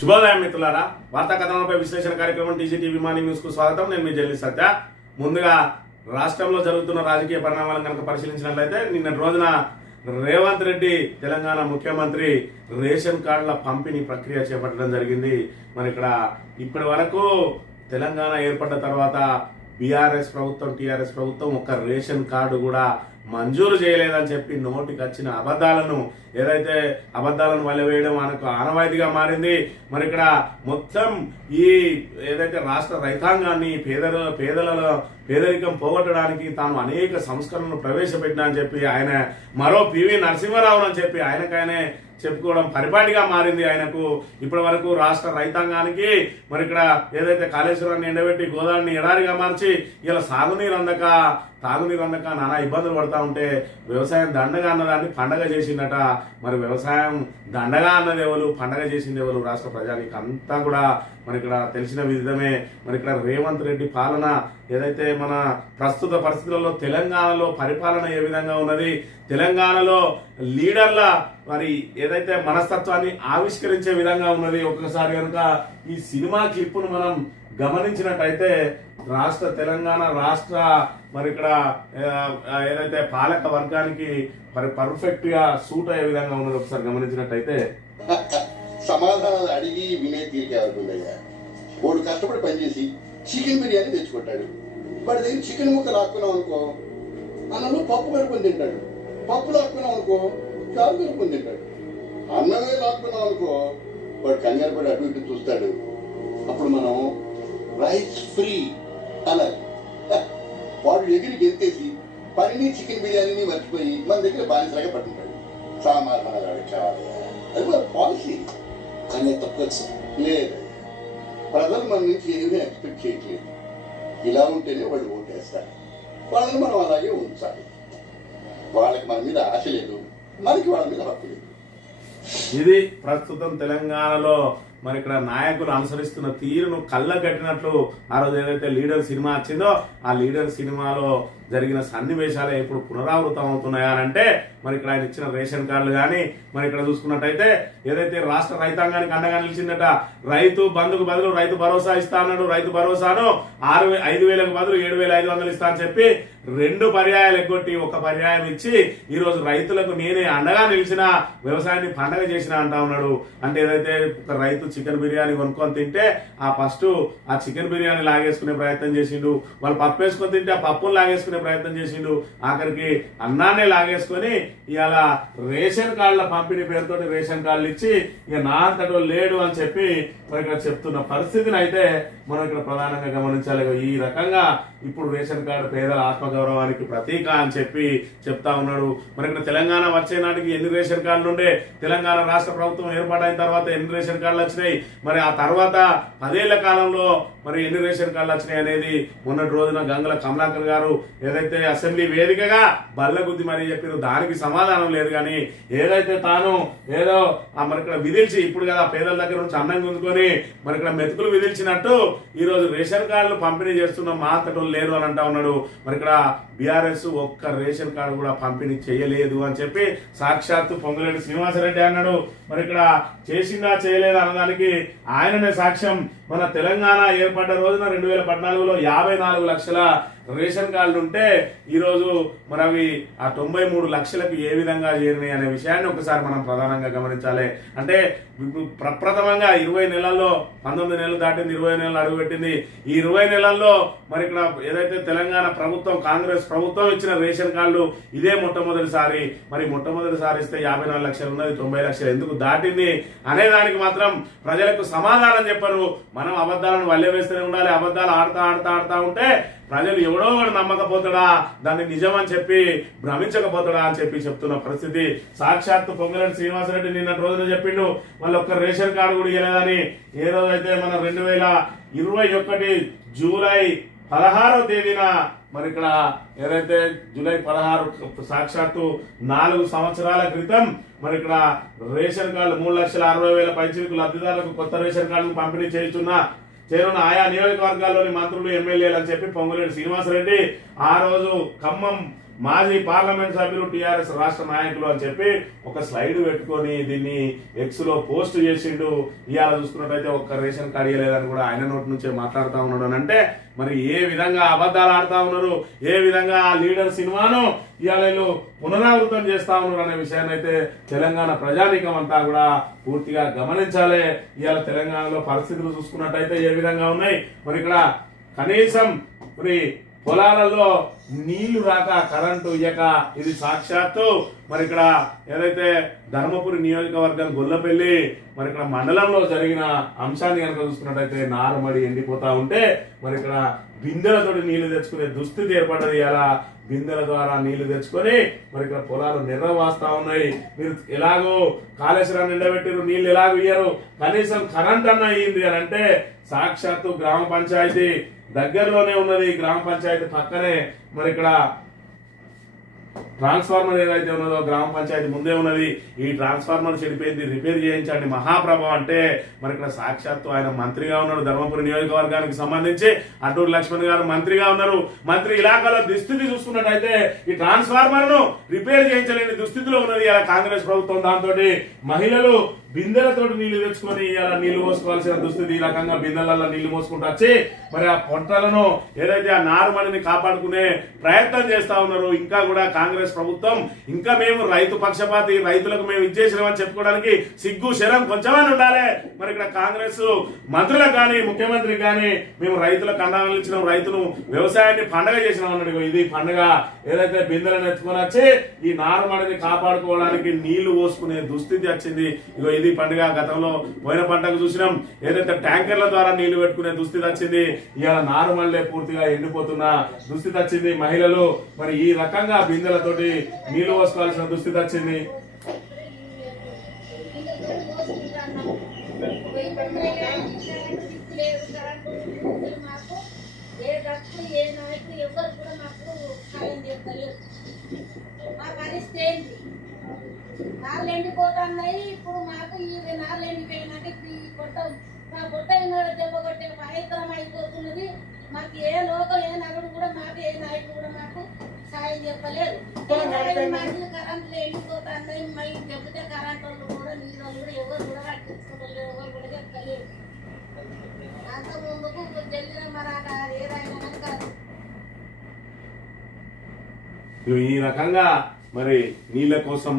శుభోదయం మిత్రులారా, వార్తా కథనాలపై విశ్లేషణ కార్యక్రమం టీజీటీవీ మార్నింగ్ న్యూస్ కు స్వాగతం. నేను మీ జల్లి సత్య. ముందుగా రాష్ట్రంలో జరుగుతున్న రాజకీయ పరిణామాలను కనుక పరిశీలించినట్లయితే నిన్నటి రోజున రేవంత్ రెడ్డి తెలంగాణ ముఖ్యమంత్రి రేషన్ కార్డుల పంపిణీ ప్రక్రియ చేపట్టడం జరిగింది. మరి ఇక్కడ ఇప్పటి వరకు తెలంగాణ ఏర్పడ్డ తర్వాత బీఆర్ఎస్ ప్రభుత్వం టీఆర్ఎస్ ప్రభుత్వం ఒక రేషన్ కార్డు కూడా మంజూరు చేయలేదని చెప్పి నోటికి వచ్చిన అబద్ధాలను వల్లవేయడం మనకు ఆనవాయితీగా మారింది. మరి ఇక్కడ మొత్తం ఈ ఏదైతే రాష్ట్ర రైతాంగాన్ని పేదరికం పోగొట్టడానికి తాను అనేక సంస్కరణలు ప్రవేశపెట్టినా అని చెప్పి ఆయన మరో పివి నరసింహారావు అని చెప్పి ఆయనకైనా చెప్పుకోవడం పరిపాటిగా మారింది. ఆయనకు ఇప్పటి వరకు రాష్ట్ర రైతాంగానికి మరి ఇక్కడ ఏదైతే కాళేశ్వరాన్ని ఎండబెట్టి గోదావరిని ఎడారిగా మార్చి ఇలా తాగునీరు అందక నానా ఇబ్బందులు పడతా ఉంటే వ్యవసాయం దండగా అన్నదాన్ని పండగ చేసిందట. మరి వ్యవసాయం దండగా అన్నది ఎవరు, పండగ చేసింది ఎవరు? రాష్ట్ర ప్రజానికి అంతా కూడా మరి ఇక్కడ తెలిసిన విధమే. మరి ఇక్కడ రేవంత్ రెడ్డి పాలన ఏదైతే మన ప్రస్తుత పరిస్థితులలో తెలంగాణలో పరిపాలన ఏ విధంగా ఉన్నది, తెలంగాణలో లీడర్ల మరి ఏదైతే మనస్తత్వాన్ని ఆవిష్కరించే విధంగా ఉన్నది. ఒక్కసారి కనుక ఈ సినిమా క్లిప్పును మనం గమనించినట్టయితే తెలంగాణ రాష్ట్ర మరి ఇక్కడ ఏదైతే పాలక వర్గానికి మరి పర్ఫెక్ట్ గా సూట్ అయ్యే విధంగా ఉన్నది. ఒకసారి గమనించినట్టయితే సమాధానాలు అడిగి వినే తీరిక అవుతుందయ్యా. వాడు కష్టపడి పనిచేసి చికెన్ బిర్యానీ తెచ్చుకుంటాడు. వాడి దగ్గర చికెన్ ముక్క లాక్కున్నాం అనుకో, అన్నంలో పప్పు కలుపుకొని తింటాడు. పప్పు లాక్కున్నాం అనుకో, చారు కలుపుకొని తింటాడు. అన్నమే లాక్కున్నాం అనుకో, వాడు కంగారు పడి అటు ఇటు చూస్తాడు. అప్పుడు మనం రైస్ ఫ్రీ అనాలి. వాడు ఎగిరి గెలితేసి పనిని చికెన్ బిర్యానీని మర్చిపోయి మన దగ్గర బానిసలాగా పట్టుకుంటాడు. సమాధానాలు అడగాలి, అది మన పాలసీ. కానీ తప్పచ్చు లేదు, ప్రజలు మన నుంచి ఏమీ ఎక్స్పెక్ట్ చేయట్లేదు. ఇలా ఉంటేనే వాళ్ళు ఓటేస్తారు. వాళ్ళని మనం అలాగే ఉంచాలి. వాళ్ళకి మన మీద ఆశ లేదు, మనకి వాళ్ళ మీద హక్కు లేదు. ఇది ప్రస్తుతం తెలంగాణలో మరి ఇక్కడ నాయకులు అనుసరిస్తున్న తీరును కళ్ళ కట్టినట్లు ఆ రోజు ఏదైతే లీడర్ సినిమా వచ్చిందో ఆ లీడర్ సినిమాలో జరిగిన సన్నివేశాలే ఇప్పుడు పునరావృతం అవుతున్నాయా అంటే మరి ఇక్కడ ఆయన ఇచ్చిన రేషన్ కార్డులు కానీ మరి ఇక్కడ చూసుకున్నట్టయితే ఏదైతే రాష్ట్ర రైతాంగానికి అండగా నిలిచిందట, రైతు బంధుకు బదులు రైతు భరోసా ఇస్తా అన్నాడు. రైతు భరోసాను 5,000కు బదులు 7,500 ఇస్తా అని చెప్పి 2 పర్యాయాలు ఎగ్గొట్టి 1 పర్యాయం ఇచ్చి ఈ రోజు రైతులకు నేనే అండగా నిలిచిన, వ్యవసాయాన్ని పండగ చేసిన అంటా ఉన్నాడు. అంటే ఏదైతే ఒక రైతు చికెన్ బిర్యానీ కొనుక్కొని తింటే ఫస్ట్ ఆ చికెన్ బిర్యానీ లాగేసుకునే ప్రయత్నం చేసిండు, వాళ్ళు పప్పు వేసుకొని తింటే ఆ పప్పును లాగేసుకునే ప్రయత్నం చేసిండు, ఆఖరికి అన్నాన్ని లాగేసుకొని ఇవాళ రేషన్ కార్డుల పంపిణీ పేరుతో రేషన్ కార్డులు ఇచ్చి ఇక నా అంతటో లేడు అని చెప్పి మరి ఇక్కడ చెప్తున్న పరిస్థితిని అయితే మనం ఇక్కడ ప్రధానంగా గమనించాలి. ఈ రకంగా ఇప్పుడు రేషన్ కార్డు పేదల ఆత్మగౌరవానికి ప్రతీక అని చెప్పి చెప్తా ఉన్నాడు. మరి ఇక్కడ తెలంగాణ వచ్చే నాటికి ఎన్ని రేషన్ కార్డులు ఉండే, తెలంగాణ రాష్ట్ర ప్రభుత్వం ఏర్పాటైన తర్వాత ఎన్ని రేషన్ కార్డులు వచ్చినాయి, మరి ఆ తర్వాత 10 ఏళ్ల కాలంలో మరి ఎన్ని రేషన్ కార్డులు వచ్చినాయి అనేది మొన్నటి రోజున గంగుల కమలాకర్ గారు ఏదైతే అసెంబ్లీ వేదికగా బల్లగుద్ది మరి చెప్పారు. దానికి సమాధానం లేదు. కానీ ఏదైతే తాను ఏదో మరి ఇక్కడ విధిల్చి ఇప్పుడు కదా పేదల దగ్గర నుంచి అన్నం గుంజుకొని మరి ఇక్కడ మెతుకులు విధిల్చినట్టు ఈ రోజు రేషన్ కార్డులు పంపిణీ చేస్తున్న మా అంతటోళ్ళు లేరు అని అంటా ఉన్నాడు. మరి ఇక్కడ బీఆర్ఎస్ ఒక్క రేషన్ కార్డు కూడా పంపిణీ చేయలేదు అని చెప్పి సాక్షాత్తు పొంగులేటి శ్రీనివాసరెడ్డి అన్నాడు. మరి ఇక్కడ చేసిందా చేయలేదా అన్నదానికి ఆయననే సాక్ష్యం. మన తెలంగాణ ఏర్పడ్డ రోజున 2014లో 54 లక్షల రేషన్ కార్డులు ఉంటే ఈరోజు మరి అవి ఆ 93 లక్షలకు ఏ విధంగా చేరినాయి అనే విషయాన్ని ఒకసారి మనం ప్రధానంగా గమనించాలి. అంటే ప్రప్రథమంగా 20 నెలల్లో 19 నెలలు దాటింది, 20 నెలలు అడుగుపెట్టింది. ఈ 20 నెలల్లో మరి ఇక్కడ ఏదైతే తెలంగాణ ప్రభుత్వం కాంగ్రెస్ ప్రభుత్వం ఇచ్చిన రేషన్ కార్డులు ఇదే మొట్టమొదటిసారి. మరి మొట్టమొదటిసారి ఇస్తే 54 లక్షలు ఉన్నది, 90 లక్షలు ఎందుకు దాటింది అనే దానికి మాత్రం ప్రజలకు సమాధానం చెప్పరు. మనం అబద్ధాలను వల్లె వేస్తూనే ఉండాలి. అబద్ధాలు ఆడుతా ఉంటే ప్రజలు ఎవడో వాడు నమ్మకపోతాడా, దాన్ని నిజం అని చెప్పి భ్రమించకపోతాడా అని చెప్పి చెప్తున్న పరిస్థితి. సాక్షాత్తు పొంగులేటి శ్రీనివాసరెడ్డి నిన్నటి రోజున చెప్పిండు మళ్ళీ ఒక్క రేషన్ కార్డు కూడా ఇవ్వలేదని. ఏ రోజైతే మన 2021 జూలై 16వ తేదీన మరి ఇక్కడ ఏదైతే జూలై 16 సాక్షాత్తు 4 సంవత్సరాల క్రితం మరి ఇక్కడ రేషన్ కార్డు 3,60,000 పైచిలకు లబ్ధిదారులకు కొత్త రేషన్ కార్డులు పంపిణీ చేయనున్న ఆయా నియోజకవర్గాల్లోని మంత్రులు ఎమ్మెల్యేలు అని చెప్పి పొంగులేటి శ్రీనివాసరెడ్డి ఆ రోజు ఖమ్మం మాజీ పార్లమెంట్ సభ్యులు టీఆర్ఎస్ రాష్ట్ర నాయకులు అని చెప్పి ఒక స్లైడ్ పెట్టుకొని దీన్ని ఎక్స్ లో పోస్ట్ చేసిండు. ఇవాళ చూసుకున్నట్టయితే ఒక్క రేషన్ కార్డు ఇవ్వలేదని కూడా ఆయన నోటి నుంచే మాట్లాడుతా ఉన్నాడు అని అంటే మరి ఏ విధంగా అబద్ధాలు ఆడుతా ఉన్నారు, ఏ విధంగా ఆ లీడర్ సినిమాను ఇవాళ వీళ్ళు పునరావృతం చేస్తా ఉన్నారు అనే విషయాన్ని అయితే తెలంగాణ ప్రజానీకం అంతా కూడా పూర్తిగా గమనించాలి. ఇవాళ తెలంగాణలో పరిస్థితులు చూసుకున్నట్టయితే ఏ విధంగా ఉన్నాయి, మరి ఇక్కడ కనీసం మరి పొలాలలో నీళ్లు రాక కరెంటు ఇయ్యక ఇది సాక్షాత్తు మరి ఇక్కడ ఏదైతే ధర్మపురి నియోజకవర్గం గొల్లపల్లి మరి ఇక్కడ మండలంలో జరిగిన అంశాన్ని కనుక చూసుకున్నట్టయితే నారుమడి ఎండిపోతా ఉంటే మరి ఇక్కడ బిందెలతోటి నీళ్లు తెచ్చుకునే దుస్థితి ఏర్పడ్డది. ఇలా బిందెల ద్వారా నీళ్లు తెచ్చుకొని మరి ఇక్కడ పొలాలు నిర్వహిస్తా ఉన్నాయి. మీరు ఎలాగో కాళేశ్వరాన్ని నిండబెట్టిరు, నీళ్లు ఎలాగో ఇయ్యరు, కనీసం కరెంట్ అన్న అయ్యింది అని అంటే సాక్షాత్తు గ్రామ పంచాయతీ దగ్గరలోనే ఉన్నది, గ్రామ పంచాయతీ పక్కనే మరి ఇక్కడ ట్రాన్స్ఫార్మర్ ఏదైతే ఉన్నదో గ్రామ పంచాయతీ ముందే ఉన్నది. ఈ ట్రాన్స్ఫార్మర్ చెడిపోయింది, రిపేర్ చేయించండి మహాప్రభు అంటే మరి ఇక్కడ సాక్షాత్తు ఆయన మంత్రిగా ఉన్నాడు. ధర్మపురి నియోజకవర్గానికి సంబంధించి అడ్డూరు లక్ష్మణ్ గారు మంత్రిగా ఉన్నారు. మంత్రి ఇలాకాలో దుస్థితి చూసుకున్నట్టయితే ఈ ట్రాన్స్ఫార్మర్ ను రిపేర్ చేయించలేని దుస్థితిలో ఉన్నది ఇలా కాంగ్రెస్ ప్రభుత్వం. దాంతో మహిళలు బిందెలతో నీళ్లు తెచ్చుకొని ఇలా నీళ్లు మోసుకోవాల్సిన దుస్థితి. ఈ రకంగా బిందెలలో నీళ్లు మోసుకుంటూ వచ్చి మరి ఆ పొట్టలను ఏదైతే ఆ నారుమడిని కాపాడుకునే ప్రయత్నం చేస్తా ఉన్నారు. ఇంకా కూడా కాంగ్రెస్ ప్రభుత్వం ఇంకా మేము రైతు పక్షపాతి, రైతులకు మేము ఇచ్చేసినామని చెప్పుకోవడానికి సిగ్గు శరం కొంచెమని ఉండాలి. మరి ఇక్కడ కాంగ్రెస్ మంత్రులకు కానీ ముఖ్యమంత్రికి కానీ మేము రైతులకు అండాలను ఇచ్చినాం, రైతును వ్యవసాయాన్ని పండగ చేసినాం అన్నాడు. ఇది పండగ ఏదైతే బిందెలను ఎత్తుకొని వచ్చి ఈ నారుమడిని కాపాడుకోవడానికి నీళ్లు పోసుకునే దుస్థితి వచ్చింది. ఇగో ఇది పండుగ. గతంలో పోయిన పంటకు చూసినాం ఏదైతే ట్యాంకర్ల ద్వారా నీళ్లు పెట్టుకునే దుస్థితి వచ్చింది. ఇవాళ నారుమల్లే పూర్తిగా ఎండిపోతున్న దుస్థితి వచ్చింది. మహిళలు మరి ఈ రకంగా బిందెలతోటి నీళ్లు పోసుకోవాల్సిన దుస్థితి వచ్చింది. నాలుగు ఎండిపోతున్నాయి. ఇప్పుడు మాకు ఈ నాలుగు ఎండిపోయినాక ఇప్పుడు ఈ పొట్ట దెబ్బ కొట్టే ప్రయత్నం అయిపోతున్నది. మాకు ఏ లోకం ఏ నగడు కూడా మాకు ఏ నాయకుడు కూడా మాకు సాయం చెప్పలేదు. కరెంట్లు ఎండిపోతున్నాయి. మళ్ళీ చెబితే కరెంట్ వాళ్ళు కూడా నీళ్ళు కూడా ఎవరు కూడా పట్టించుకోలేదు, ఎవరు కూడా చెప్పలేదు. అంత ముందుకు జరిగిన మన ఏదైనా కాదు. ఈ రకంగా మరి నీళ్ల కోసం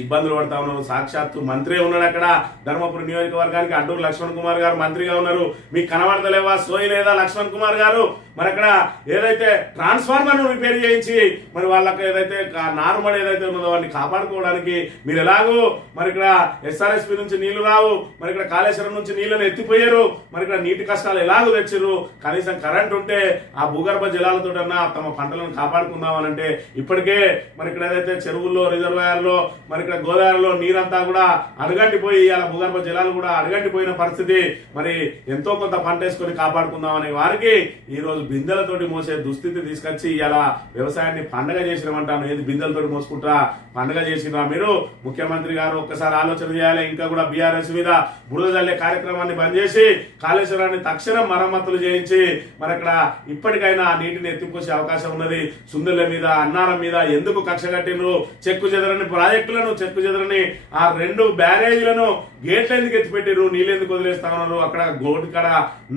ఇబ్బందులు పడతా ఉన్నారు. సాక్షాత్తు మంత్రి ఉన్నాడు అక్కడ ధర్మపురి నియోజకవర్గానికి. అడ్డూరు లక్ష్మణ్ కుమార్ గారు మంత్రిగా ఉన్నారు. మీకు కనబడతలేవా సోయి లేదా లక్ష్మణ్ కుమార్ గారు? మరి అక్కడ ఏదైతే ట్రాన్స్ఫార్మర్ ను రిపేర్ చేయించి మరి వాళ్ళకి ఏదైతే నార్మల్ ఏదైతే ఉన్నదో వాటిని కాపాడుకోవడానికి మీరు ఎలాగో మరి ఇక్కడ ఎస్ఆర్ఎస్పీ నుంచి నీళ్లు రావు, మరి ఇక్కడ కాళేశ్వరం నుంచి నీళ్లను ఎత్తిపోయారు, మరి ఇక్కడ నీటి కష్టాలు ఎలాగో తెచ్చిర్రు. కనీసం కరెంట్ ఉంటే ఆ భూగర్భ జలాలతోటన్నా తమ పంటలను కాపాడుకుందామనంటే ఇప్పటికే మరి ఇక్కడ ఏదైతే చెరువుల్లో రిజర్వాయర్లో మరి ఇక్కడ గోదావరిలో నీరంతా కూడా అడగంటిపోయి ఇలా భూగర్భ జలాలు కూడా అడగంటిపోయిన పరిస్థితి. మరి ఎంతో కొంత పంట వేసుకొని కాపాడుకుందామనే వారికి ఈ రోజు బిందెలతోటి మోసే దుస్థితి తీసుకొచ్చి ఇలా వ్యవసాయాన్ని పండగ చేసినామంటాను. ఏది బిందెలతోటి మోసుకుంటా పండగ చేసినా? మీరు ముఖ్యమంత్రి గారు ఒక్కసారి ఆలోచన చేయాలి. ఇంకా కూడా బీఆర్ఎస్ మీద బురద జల్లే కార్యక్రమాన్ని బంద్ చేసి కాళేశ్వరాన్ని తక్షణం మరమ్మతులు చేయించి మరి అక్కడ ఇప్పటికైనా నీటిని ఎత్తిపోసే అవకాశం ఉన్నది. సుందర్ల మీద అన్నారం మీద ఎందుకు కక్ష కట్టినరు? చెక్కు చెదరని ప్రాజెక్టులను, చెక్కు చెదరని ఆ 2 బ్యారేజీలను గేట్లు ఎందుకు ఎత్తిపెట్టిరు? నీళ్ళు ఎందుకు వదిలేస్తా ఉన్నారు? అక్కడ గోటు కాడ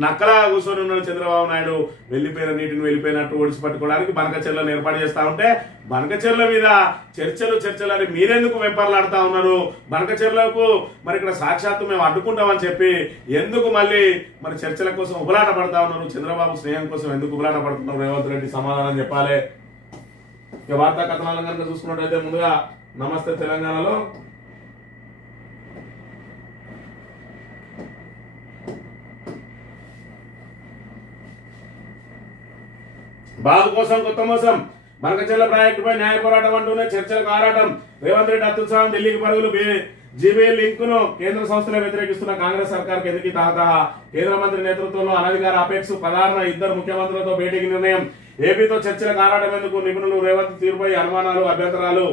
నక్కలా కూర్చొని ఉన్నాడు చంద్రబాబు నాయుడు. వెళ్లిపోయిన నీటిని వెళ్ళిపోయినట్టు ఒడిసి పట్టుకోవడానికి బనకచెర్లను ఏర్పాటు చేస్తా ఉంటే బనకచెర్ల మీద చర్చలు అని మీరెందుకు వెంపర్లాడుతా ఉన్నారు? బనకచెర్లకు మరి ఇక్కడ సాక్షాత్తు మేము అడ్డుకుంటామని చెప్పి ఎందుకు మళ్ళీ మరి చర్చల కోసం ఉబలాట పడతా ఉన్నారు? చంద్రబాబు స్నేహం కోసం ఎందుకు ఉబలాట పడుతున్నారు? రేవంత్ రెడ్డి సమాధానం చెప్పాలి. ఇక వార్తా కథనాలను కనుక చూసుకున్నట్టయితే ముందుగా నమస్తే తెలంగాణలో బాబు కోసం కొత్త మోసం, బనకచెర్ల ప్రాజెక్టుపై న్యాయ పోరాటం అంటూనే చర్చలకు ఆరాటం. రేవంత్ రెడ్డి అత్యుత్సాహం, ఢిల్లీకి పరుగులు. జీబీఎల్ లింక్ ను కేంద్ర సంస్థలే వ్యతిరేకిస్తున్న కాంగ్రెస్ సర్కార్ ఎందుకు తాహతా? కేంద్ర మంత్రి నేతృత్వంలో అనధికార అపెక్స్ 16న 2 ముఖ్యమంత్రులతో భేటీకి నిర్ణయం. ఏపీతో చర్చలకు ఆరాటం ఎందుకు? నిపుణులు రేవంత్ తీరుపై అనుమానాలు, అభ్యంతరాలు.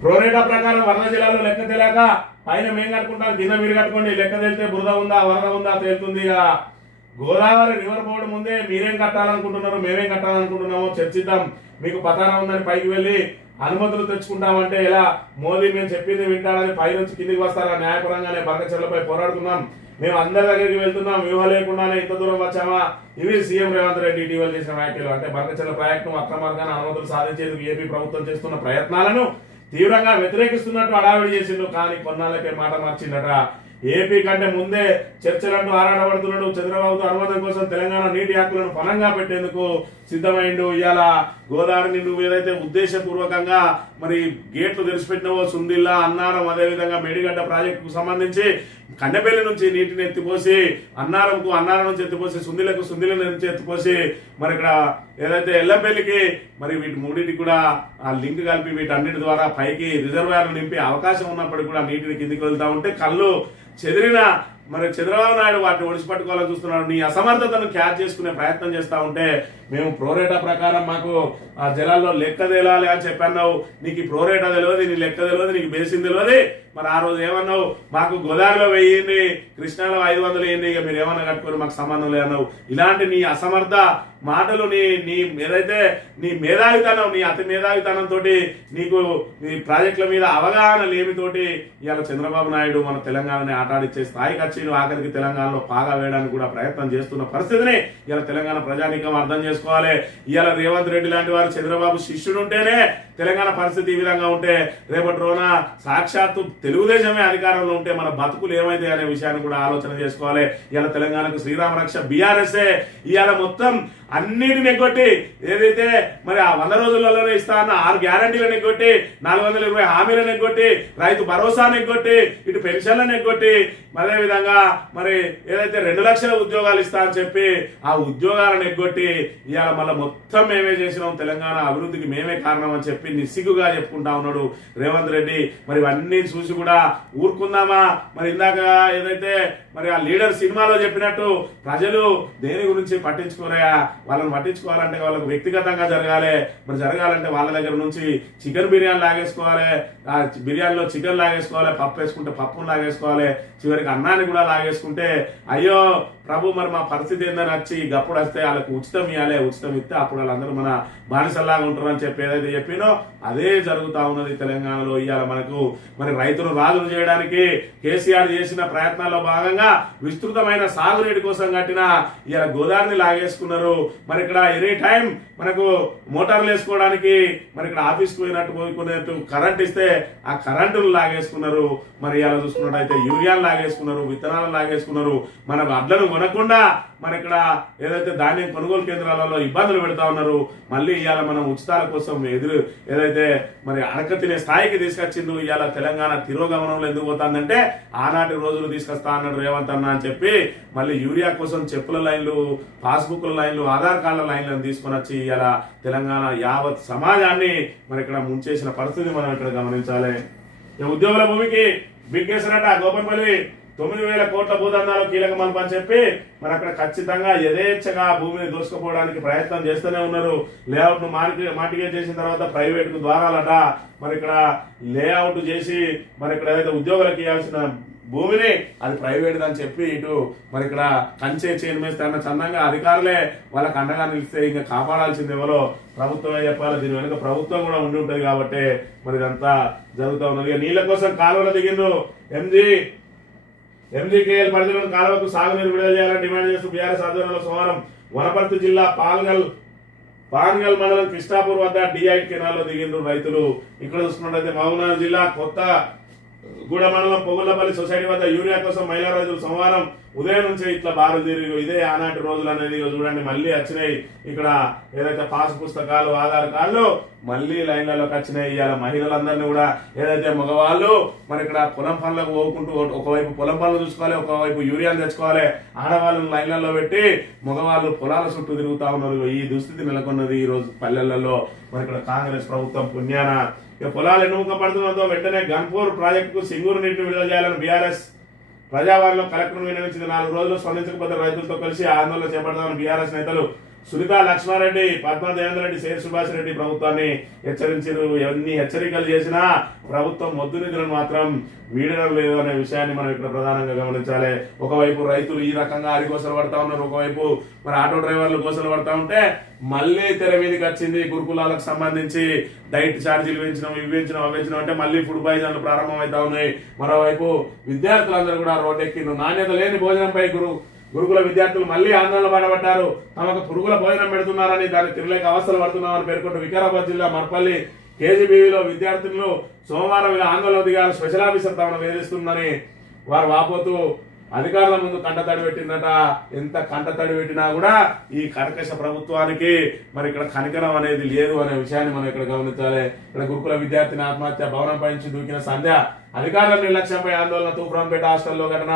ప్రోరేటా ప్రకారం వర్ణ జిల్లాలో లెక్క తెలియక పైన మేం కట్టుకుంటాం, కింద మీరు కట్టుకోండి. లెక్క తెలితే బురద ఉందా వరద ఉందా తేలుతుంది. గోదావరి రివర్ బోర్డు ముందే మీరేం కట్టాలనుకుంటున్నారు, మేమేం కట్టాలనుకుంటున్నామో చర్చిద్దాం, మీకు పతారం ఉందని పైకి వెళ్ళి అనుమతులు తెచ్చుకుంటామంటే ఎలా? మోదీ మేము చెప్పింది వింటాడని పై నుంచి కిందికి వస్తారా? న్యాయపరంగానే బనకచెర్లపై పోరాడుతున్నాం, మేము అందరి దగ్గరికి వెళ్తున్నాం, వ్యూహం లేకుండానే ఇంత దూరం వచ్చామా? ఇవి సీఎం రేవంత్ రెడ్డి ఇటీవల చేసిన వ్యాఖ్యలు. అంటే బనకచెర్ల ప్రాజెక్టును అక్రమంగా అనుమతులు సాధించేందుకు ఏపీ ప్రభుత్వం చేస్తున్న ప్రయత్నాలను తీవ్రంగా వ్యతిరేకిస్తున్నట్టు అడావిడి చేసిండు. కానీ కొన్నాళ్ళకే మాట మార్చిందట. ఏపీ కంటే ముందే చర్చలంటూ ఆరాడబడుతున్నాడు. చంద్రబాబుతో అనువాదం కోసం తెలంగాణ నీటి హక్కులను పణంగా పెట్టేందుకు సిద్ధమైండు. ఇవాళ గోదావరిని నువ్వు ఏదైతే ఉద్దేశపూర్వకంగా మరి గేట్లు తెరిచిపెట్టినవో సుందిల్లా, అన్నారం, అదేవిధంగా మేడిగడ్డ ప్రాజెక్టుకు సంబంధించి కండపల్లి నుంచి నీటిని ఎత్తిపోసి అన్నారం నుంచి ఎత్తిపోసి సుందిల నుంచి ఎత్తిపోసి మరి ఇక్కడ ఏదైతే ఎల్లంపల్లికి మరి వీటి మూడింటికి కూడా ఆ లింక్ కలిపి వీటన్నిటి ద్వారా పైకి రిజర్వాయర్లు నింపే అవకాశం ఉన్నప్పటికీ కూడా నీటిని కిందికి వెళ్తా ఉంటే కళ్ళు చెదిరిన మరి చంద్రబాబు నాయుడు వాటిని ఒడిచిపట్టుకోవాలని చూస్తున్నాడు. నీ అసమర్థతను క్యాచ్ చేసుకునే ప్రయత్నం చేస్తా ఉంటే మేము ప్రోరేటా ప్రకారం మాకు ఆ జలాల్లో లెక్క తేలాలి అని చెప్పన్నావు. నీకు ఈ ప్రోరేటా తెలియదు, నీ లెక్క తెలియదు, నీకు బేసిన్ తెలియదు. మరి ఆ రోజు ఏమన్నావు? మాకు గోదావరిలో 1000 కృష్ణాలో 500 వేయండి, ఇక మీరు ఏమన్నా కట్టుకొని మాకు సంబంధం లేదన్నావు. ఇలాంటి నీ అసమర్థ మాటలు నీ ఏదైతే నీ మేధావితనం, నీ అతి మేధావితనంతో నీకు నీ ప్రాజెక్టుల మీద అవగాహన లేమితోటి ఇవాళ చంద్రబాబు నాయుడు మన తెలంగాణని ఆటాడిచ్చే స్థాయికి వచ్చి ఆఖరికి తెలంగాణలో పాగా వేయడానికి కూడా ప్రయత్నం చేస్తున్న పరిస్థితిని ఇవాళ తెలంగాణ ప్రజానీకం అర్థం చేసుకోవాలి. ఇవాళ రేవంత్ రెడ్డి లాంటి వారు చంద్రబాబు శిష్యుడు ఉంటేనే తెలంగాణ పరిస్థితి ఈ విధంగా ఉంటే రేపటి రోజున సాక్షాత్తు తెలుగుదేశమే అధికారంలో ఉంటే మన బతుకులు ఏమైతే అనే విషయాన్ని కూడా ఆలోచన చేసుకోవాలి. ఇవాళ తెలంగాణకు శ్రీరామ రక్ష బీఆర్ఎస్ఏ ఇవాళ మొత్తం అన్నిటిని ఎగ్గొట్టి ఏదైతే మరి ఆ 100 రోజులలోనే ఇస్తా అన్న 6 గ్యారంటీలను ఎగ్గొట్టి 420 హామీలను ఎగ్గొట్టి రైతు భరోసాను ఎగ్గొట్టి ఇటు పెన్షన్లను ఎగ్గొట్టి అదే విధంగా మరి ఏదైతే 2 లక్షల ఉద్యోగాలు ఇస్తా అని చెప్పి ఆ ఉద్యోగాలను ఎగ్గొట్టి ఇవాళ మళ్ళీ మొత్తం మేమే చేసినాం, తెలంగాణ అభివృద్ధికి మేమే కారణం అని చెప్పి నిస్సిగ్గుగా చెప్పుకుంటా ఉన్నాడు రేవంత్ రెడ్డి. మరి ఇవన్నీ చూసి కూడా ఊరుకుందామా? మరి ఇందాక ఏదైతే మరి ఆ లీడర్ సినిమాలో చెప్పినట్టు ప్రజలు దేని గురించి పట్టించుకోరయా? వాళ్ళని పట్టించుకోవాలంటే వాళ్ళకు వ్యక్తిగతంగా జరగాలి. మరి జరగాలంటే వాళ్ళ దగ్గర నుంచి చికెన్ బిర్యానీ లాగేసుకోవాలి, ఆ బిర్యానీలో చికెన్ లాగేసుకోవాలి, పప్పు వేసుకుంటే పప్పును లాగేసుకోవాలి, చివరికి అన్నాన్ని కూడా లాగేసుకుంటే అయ్యో ప్రభు మరి మా పరిస్థితి ఏందని వచ్చి గప్పుడు వస్తే వాళ్ళకి ఉచితం ఇవ్వాలి, ఉచితం ఇస్తే అప్పుడు వాళ్ళందరూ మన బానిసల్లాగా ఉంటారు అని చెప్పి ఏదైతే చెప్పినో అదే జరుగుతా ఉన్నది తెలంగాణలో. ఇవాళ మనకు మరి రైతులు రాజులు చేయడానికి కేసీఆర్ చేసిన ప్రయత్నాల్లో భాగంగా విస్తృతమైన సాగునీటి కోసం కట్టిన ఇవాళ గోదావరిని లాగేసుకున్నారు. మరి ఇక్కడ ఎనీ టైం మనకు మోటార్లు వేసుకోవడానికి మరి ఇక్కడ ఆఫీస్కి పోయినట్టు కరెంట్ ఇస్తే ఆ కరెంటును లాగేసుకున్నారు. మరి ఇలా చూసుకున్నట్టయితే యూరియాలు లాగేసుకున్నారు, విత్తనాలను లాగేసుకున్నారు. మన అడ్లను కొనకుండా మరి ఇక్కడ ఏదైతే ధాన్యం కొనుగోలు కేంద్రాలలో ఇబ్బందులు పెడతా ఉన్నారు. మళ్ళీ ఇవాళ మనం ఉచితాల కోసం ఏదైతే మరి అడక తినే స్థాయికి తీసుకొచ్చిండు. ఇవాళ తెలంగాణ తిరోగమనంలో ఎందుకు పోతుందంటే ఆనాటి రోజులు తీసుకొస్తా అన్నాడు రేవంత్ అన్న అని చెప్పి మళ్ళీ యూరియా కోసం చెప్పుల లైన్లు, పాస్బుక్ల లైన్లు, ఆధార్ కార్డుల లైన్లను తీసుకొని వచ్చి ఇవాళ తెలంగాణ యావత్ సమాజాన్ని మరి ఇక్కడ ముంచేసిన పరిస్థితి మనం ఇక్కడ గమనించాలి. ఉద్యోగుల భూమికి బిగ్గేసినట్ట గోపన్పల్లి 9,000 కోట్ల భూదందాలు కీలక మలుపు అని చెప్పి మరి అక్కడ ఖచ్చితంగా యథేచ్ఛగా భూమిని దోసుకుపోవడానికి ప్రయత్నం చేస్తూనే ఉన్నారు. లేఅవుట్ ను మాటిగే చేసిన తర్వాత ప్రైవేట్ కు ద్వారాలట మరి ఇక్కడ లేఅవుట్ చేసి మరి ఇక్కడ ఏదైతే ఉద్యోగులకు ఇవ్వాల్సిన భూమిని అది ప్రైవేట్ అని చెప్పి ఇటు మరి ఇక్కడ కంచే చైర్మన్ తన చందంగా అధికారులే వాళ్ళకి అండగా నిలిస్తే ఇంకా కాపాడాల్సింది ఎవరో ప్రభుత్వమే చెప్పాలి. దీని వెనుక ప్రభుత్వం కూడా ఉండి ఉంటుంది కాబట్టి మరి ఇదంతా జరుగుతూ ఉన్నది. నీళ్ల కోసం కాలువలు దిగిండ్రు. ఎంజీకేఎల్ పరిధిలోని కాలువకు సాగునీరు విడుదల చేయాలని డిమాండ్ చేస్తూ బీఆర్ఎస్ ఆధ్వర్యంలో సోమవారం వనపర్తి జిల్లా పాన్గల్ మండలం కృష్ణాపూర్ వద్ద డిఐట్ కెనాల్లో దిగిండ్రు రైతులు. ఇక్కడ చూసుకున్నట్లయితే మహబూబ్నగర్ జిల్లా కొత్త గూడ మండలం పొగుళ్లపల్లి సొసైటీ వద్ద యూరియా కోసం మహిళా రైతులు సోమవారం ఉదయం నుంచి ఇట్లా బారు తీరు. ఇదే ఆనాటి రోజులు అనేది చూడండి మళ్ళీ వచ్చినాయి. ఇక్కడ ఏదైతే పాస్ పుస్తకాలు, ఆధార్ కార్డులు మళ్ళీ లైన్లలోకి వచ్చినాయి. ఇవాళ మహిళలందరినీ కూడా ఏదైతే మగవాళ్ళు మరి ఇక్కడ పొలం పనులకు పోకుంటూ ఒకవైపు పొలం పనులు చూసుకోవాలి, ఒకవైపు యూరియాలు తెచ్చుకోవాలి. ఆడవాళ్ళని లైన్లలో పెట్టి మగవాళ్ళు పొలాల చుట్టూ తిరుగుతా ఉన్నారు. ఈ దుస్థితి నెలకొన్నది ఈ రోజు పల్లెలలో. మరి ఇక్కడ కాంగ్రెస్ ప్రభుత్వం పుణ్యాన ఇక పొలాలు ఎన్నుముక పడుతున్నదో వెంటనే గన్పూర్ ప్రాజెక్టుకు సింగూరు నీటిని విడుదల చేయాలని బీఆర్ఎస్ ప్రజావారిలో కలెక్టర్ వినియోగించింది. 4 రోజులు స్పందించకపోతే రైతులతో కలిసి ఆందోళన చేపడతామని బీఆర్ఎస్ నేతలు సునీత లక్ష్మారెడ్డి, పద్మా దేవేంద్ర రెడ్డి, శేర్ సుభాష్ రెడ్డి ప్రభుత్వాన్ని హెచ్చరించారు. ఎన్ని హెచ్చరికలు చేసినా ప్రభుత్వం మొద్దు నిధులను మాత్రం వీడడం లేదు అనే విషయాన్ని మనం ఇక్కడ ప్రధానంగా గమనించాలి. ఒకవైపు రైతులు ఈ రకంగా అరిగోసలు పడతా ఉన్నారు, ఒకవైపు మరి ఆటో డ్రైవర్లు గోసలు పడతా ఉంటే మళ్ళీ తెర మీదకి వచ్చింది గురుకులాలకు సంబంధించి డైట్ ఛార్జీలు పెంచడం, ఇవి పెంచడం, అవి పెంచడం అంటే మళ్ళీ ఫుడ్ పాయిజన్లు ప్రారంభం అవుతా ఉన్నాయి. మరోవైపు విద్యార్థులందరూ కూడా రోడ్డెక్కి నాణ్యత లేని భోజనంపై గురుకుల విద్యార్థులు మళ్లీ ఆందోళన పడబట్టారు. తమకు పురుగుల భోజనం పెడుతున్నారని దాన్ని తిరలేక అవస్థలు పడుతున్నామని పేర్కొంటూ వికారాబాద్ జిల్లా మర్పల్లి కేజీబీవీలో విద్యార్థులు సోమవారం ఇలా ఆందోళన దిగారు. స్పెషల్ ఆఫీసర్ తమను వేధిస్తుందని వారు వాపోతూ అధికారుల ముందు కంటతడి పెట్టిందట. ఎంత కంటతడి పెట్టినా కూడా ఈ కర్కశ ప్రభుత్వానికి మరి ఇక్కడ కనికరం అనేది లేదు అనే విషయాన్ని మనం ఇక్కడ గమనించాలి. ఇక్కడ గురుకుల విద్యార్థిని ఆత్మహత్య, భవనంపై నుంచి దూకిన సంధ్య, అధికారుల నిర్లక్ష్యంపై ఆందోళన, తూప్రాంపేట హాస్టల్లో ఘటన,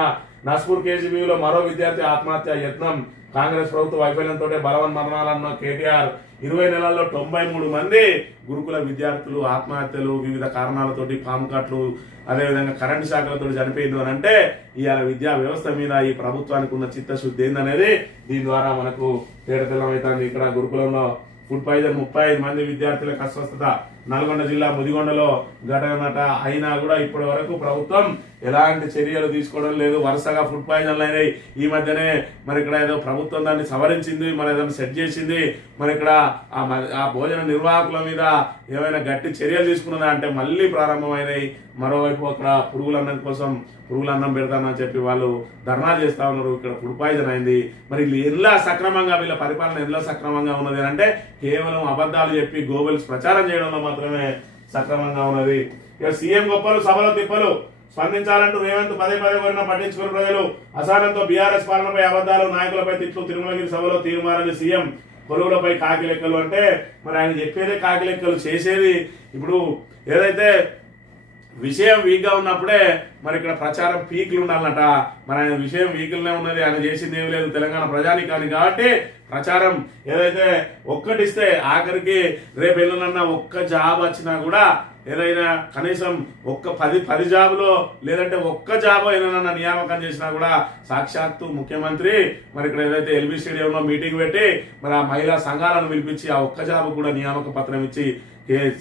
నస్పూర్ కేజీబీలో మరో విద్యార్థి ఆత్మహత్య యత్నం, కాంగ్రెస్ ప్రభుత్వ వైఫల్యంతో బలవన్ మరణాలన్న కేటీఆర్, 20 నెలల్లో 93 మంది గురుకుల విద్యార్థులు ఆత్మహత్యలు వివిధ కారణాలతోటి, పాము కట్లు, అదేవిధంగా కరెంటు శాఖలతో చనిపోయింది అని అంటే ఇవాళ విద్యా వ్యవస్థ మీద ఈ ప్రభుత్వానికి ఉన్న చిత్తశుద్ధి ఏందనేది దీని ద్వారా మనకు తేటతెల్లమవుతుంది. ఇక్కడ గురుకులంలో ఫుడ్ పాయిజన్ 35 మంది విద్యార్థులకు అస్వస్థత, నల్గొండ జిల్లా ముదిగొండలో ఘటనట. అయినా కూడా ఇప్పటి వరకు ప్రభుత్వం ఎలాంటి చర్యలు తీసుకోవడం లేదు. వరుసగా ఫుడ్ పాయిజన్లు అయినాయి. ఈ మధ్యనే మరి ఇక్కడ ఏదో ప్రభుత్వం దాన్ని సవరించింది, మరి ఏదైనా సెట్ చేసింది. మరి ఇక్కడ ఆ భోజన నిర్వాహకుల మీద ఏమైనా గట్టి చర్యలు తీసుకున్నదా అంటే మళ్ళీ ప్రారంభమైనాయి. మరోవైపు అక్కడ పురుగుల అన్నం పెడతానని చెప్పి వాళ్ళు ధర్నా చేస్తా ఉన్నారు. ఇక్కడ ఫుడ్ పాయిజన్ అయింది. మరి ఎలా సక్రమంగా వీళ్ళ పరిపాలన ఎలా సక్రమంగా ఉన్నది అంటే కేవలం అబద్ధాలు చెప్పి గోబెల్స్ ప్రచారం చేయడంలో మాత్రమే సక్రమంగా ఉన్నది. ఇక సీఎం గొప్పలు, సభలో తిప్పలు, స్పందించాలంటూ రేవంత్ పదే కోరినా పట్టించుకున్న ప్రజలు, అసహనంతో బీఆర్ఎస్ పాలనపై అబద్ధాలు, నాయకులపై తిట్లు, తిరుమలగిరి సభలో తీర్మానాలు, సీఎం కొలువులపై కాకి లెక్కలు. అంటే మరి ఆయన చెప్పేదే కాకి లెక్కలు, చేసేది ఇప్పుడు ఏదైతే విషయం వీక్ గా ఉన్నప్పుడే మరి ఇక్కడ ప్రచారం పీక్లు ఉండాలన్నట. మరి ఆయన విషయం వీక్లనే ఉన్నది, ఆయన చేసింది ఏమి లేదు తెలంగాణ ప్రజానికానికి. కాబట్టి ప్రచారం ఏదైతే ఒక్కటిస్తే ఆఖరికి రేపు ఎల్లునన్నా ఒక్క జాబ్ వచ్చినా కూడా ఏదైనా కనీసం ఒక్క 10 జాబులో లేదంటే ఒక్క జాబ్ ఏదైనా నియామకం చేసినా కూడా సాక్షాత్తు ముఖ్యమంత్రి మరి ఇక్కడ ఏదైతే ఎల్బీ స్టేడియంలో మీటింగ్ పెట్టి మరి ఆ మహిళా సంఘాలను పిలిపించి ఆ ఒక్క జాబ్ కూడా నియామక పత్రం ఇచ్చి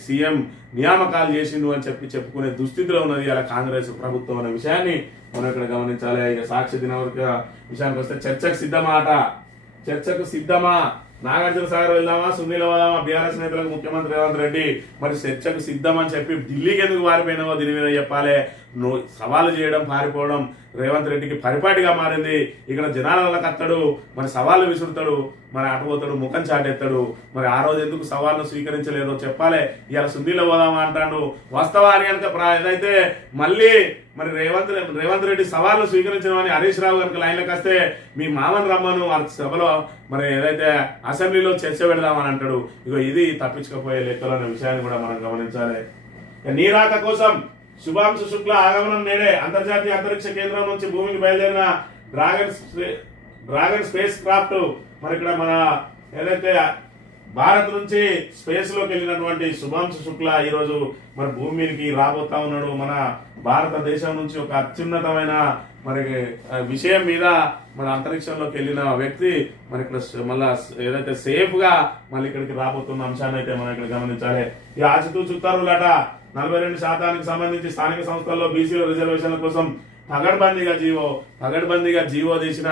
సీఎం నియామకాలు చేసిండు అని చెప్పుకునే దుస్థితిలో ఉన్నది అలా కాంగ్రెస్ ప్రభుత్వం అనే విషయాన్ని మనం ఇక్కడ గమనించాలి. ఇక సాక్షి దినవర్గ విషయానికి వస్తే చర్చకు సిద్ధమా నాగార్జున సాగర్ వెళ్దామా, సునీల్ పోదామా, బీఆర్ఎస్ నేతలకు ముఖ్యమంత్రి రేవంత్ రెడ్డి మరి చర్చకు సిద్ధమని చెప్పి ఢిల్లీకి ఎందుకు పారిపోయినావో దీని మీద చెప్పాలి. సవాలు చేయడం, పారిపోవడం రేవంత్ రెడ్డికి పరిపాటిగా మారింది. ఇక్కడ జనాలకు అత్తడు, మరి సవాళ్ళు విసురుతాడు, మరి అటుపోతాడు, ముఖం చాటెత్తాడు. మరి ఆ రోజు ఎందుకు సవాళ్ళను స్వీకరించలేదో చెప్పాలి. ఇలా సునీల్ పోదామా అంటాడు. వాస్తవానికి కనుక ఏదైతే మళ్ళీ మరి రేవంత్ రెడ్డి సవాళ్ళు స్వీకరించమని హరీష్ రావు కనుక లైన్లకు వస్తే మీ మామన్ రమ్మను సభలో మరి ఏదైతే అసెంబ్లీలో చర్చ పెడదామని అంటాడు. ఇగో ఇది తప్పించుకపోయే లెక్కలు అనే విషయాన్ని కూడా మనం గమనించాలి. నీరాక కోసం శుభాంశు శుక్ల ఆగమనం నేడే. అంతర్జాతీయ అంతరిక్ష కేంద్రం నుంచి భూమికి బయలుదేరిన డ్రాగన్ స్పేస్ క్రాఫ్ట్ మరి ఇక్కడ మన ఏదైతే భారత్ నుంచి స్పేస్ లోకి వెళ్ళినటువంటి శుభాంశు శుక్ల ఈ రోజు మరి భూమి మీదకి రాబోతా ఉన్నాడు. మన భారతదేశం నుంచి ఒక అత్యున్నతమైన మరి విషయం మీద మన అంతరిక్షంలోకి వెళ్ళిన వ్యక్తి మరి ఇక్కడ మళ్ళా ఏదైతే సేఫ్ గా మళ్ళీ ఇక్కడికి రాబోతున్న అంశాన్ని అయితే మనం ఇక్కడ గమనించాలి. ఈ ఆచితూచి ఉత్తర్వులట 42% సంబంధించి స్థానిక సంస్థల్లో బీసీల రిజర్వేషన్ల కోసం పగడ్బందీగా జీవో తీసిన,